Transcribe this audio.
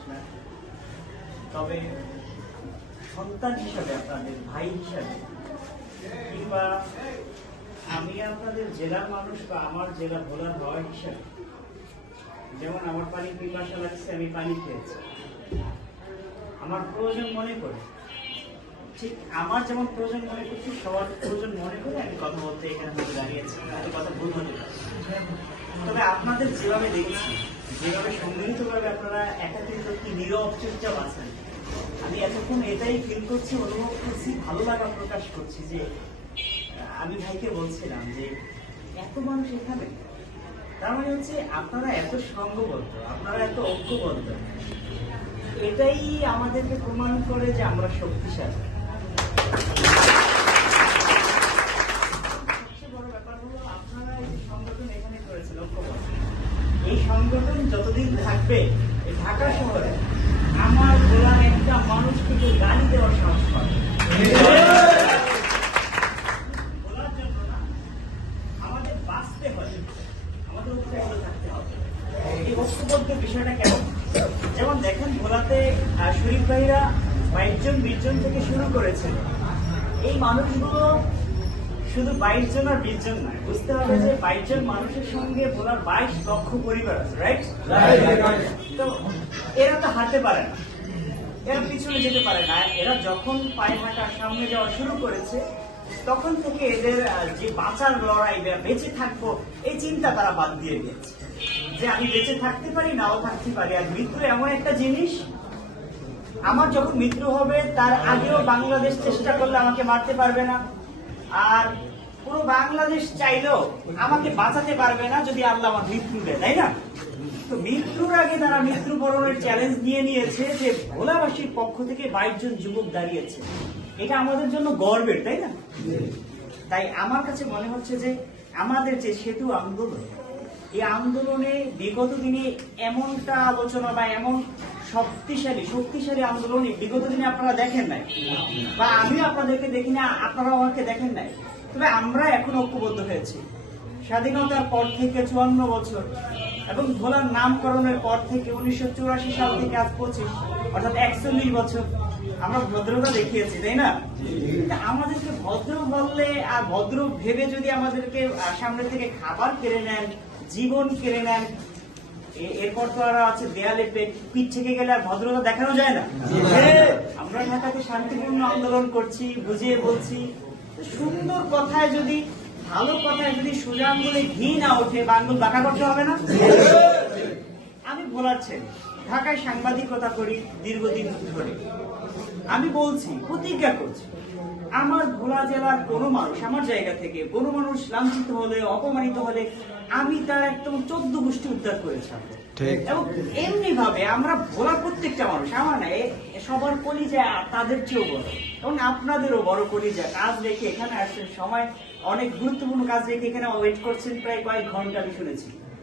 না, তবে সন্তান হিসাবে, আপনাদের ভাই হিসাবে, কিংবা আমি আপনাদের জেলার মানুষ বা আমার জেলা ভোলার হওয়া হিসাবে, যেমন আমার পানি পিপাসা লাগছে, আমি পানি খেয়েছি, আমার প্রয়োজন মনে করে, ঠিক আমার যেমন প্রয়োজন মনে করছি সবার প্রয়োজন মনে করে আমি কথা বলতে এখানে হয়ে দাঁড়িয়েছি। হয়তো কথা ভুল হতে পারে, তবে আপনাদের যেভাবে দেখছি, যেভাবে সম্মিলিতভাবে আপনারা একাত্রিত কি নীরব চুপচাপ আছেন, আমি এতক্ষণ এটাই ফিল করছি, অনুভব করছি, ভালো লাগা প্রকাশ করছি যে আমি ভাইকে বলছিলাম যে এত মানুষ এখানে, তার মানে হচ্ছে আপনারা এত সংঘবদ্ধ, আপনারা এত ঐক্যবদ্ধ, এটাই আমাদেরকে প্রমাণ করে যে আমরা শক্তিশালী। সবচেয়ে বড় ব্যাপার হলো আপনারা এই সংগঠন এখানে করেছেন ঐক্যবদ্ধ, এই সংগঠন যতদিন থাকবে এই ঢাকা শহরে আমার বলার একটা মানুষকে কেউ গালি দেওয়ার সাহস পাবে বলার জন্য না, আমাদের বাঁচতে হবে, আমাদের ঐক্যবদ্ধ থাকতে হবে। এই ঐক্যবদ্ধ বিষয়টা কেমন? যেমন দেখেন ভোলাতে শরীফ ভাইরা 22 জন 20 জন থেকে শুরু করেছেন। এই মানুষগুলো শুধু 22 জন আর 20 জন নয়, বুঝতে হবে যে 22 জন মানুষের সঙ্গে ভোলার 22 লক্ষ পরিবার আছে, রাইট? তো এরা তো হাঁটতে পারে না, এরা পিছনে যেতে পারে না, এরা যখন পায়ে হাঁটা সামনে যাওয়া শুরু করেছে তখন থেকে এদের যে বাঁচার লড়াই, বেঁচে থাকবো এই চিন্তা তারা বাদ দিয়ে দিয়েছে, যে আমি বেঁচে থাকতে পারি, নাও থাকতে পারি। আর মৃত্যু এমন একটা জিনিস, আমার যখন মৃত্যু হবে তার আগেও বাংলাদেশ চেষ্টা করলে আমাকে মারতে পারবে না, আর পুরো বাংলাদেশ চাইলেও আমাকে বাঁচাতে পারবে না যদি আল্লাহ আমার মৃত্যু দেয়, তাই না? তো মৃত্যুর আগে তারা মৃত্যুবরণের চ্যালেঞ্জ নিয়ে নিয়েছে, যে ভোলাবাসীর পক্ষ থেকে 22 জন যুবক দাঁড়িয়েছে, এটা আমাদের জন্য গর্বের, তাই না? তাই আমার কাছে মনে হচ্ছে যে আমাদের যে সেতু আন্দোলন, এই আন্দোলনে বিগত দিনে এমনটা আলোচনা বা এমন শক্তিশালী আন্দোলন বিগত দিনে আপনারা দেখেন নাই, বা আমিও আপনাদেরকে দেখি না, আপনারাও আমাকে দেখেন নাই। তবে আমরা এখন ঐক্যবদ্ধ হয়েছি স্বাধীনতার পর থেকে 54 বছর, এবং ভোলার নামকরণের পর থেকে 1984 সাল থেকে আজ 25, অর্থাৎ 41 বছর আমরা ভদ্রতা দেখিয়েছি, তাই না? আমাদেরকে ভদ্র বললে আর ভদ্র ভেবে যদি আমাদেরকে সামনে থেকে খাবার কেড়ে নেন, জীবন কেড়ে নেন, এরপর তো আর আছে দেয়ালে পিঠ থেকে গেলে আর ভদ্রতা দেখানো যায় না। আমরা ঢাকাতে শান্তিপূর্ণ আন্দোলন করছি, বুঝিয়ে বলছি, সুন্দর কথায় যদি, ভালো কথায় যদি সোজা আঙ্গুলে ঘি না ওঠে বা আঙ্গুল বাঁকা করতে হবে না। আমি ভোলার ছেলে, ঢাকায় সাংবাদিকতা করি দীর্ঘদিন ধরে, আমি বলছি, প্রতিজ্ঞা করছি, আমার ভোলা জেলার কোনো মানুষ, আমার জায়গা থেকে কোনো মানুষ লাঞ্ছিত হলে, অপমানিত হলে আমি তার একদম 14 গোষ্ঠী উদ্ধার করেছি। এবং এমনি ভাবে আমরা ভোলা প্রত্যেকটা মানুষ, আমার না সবার কলিজা তাদের চেয়েও বড়, এবং আপনাদেরও বড় কলিজা, কাজ রেখে এখানে আসছেন, সময় অনেক গুরুত্বপূর্ণ কাজ রেখে এখানে ওয়েট করছেন প্রায় কয়েক ঘন্টা, আমি শুনেছি।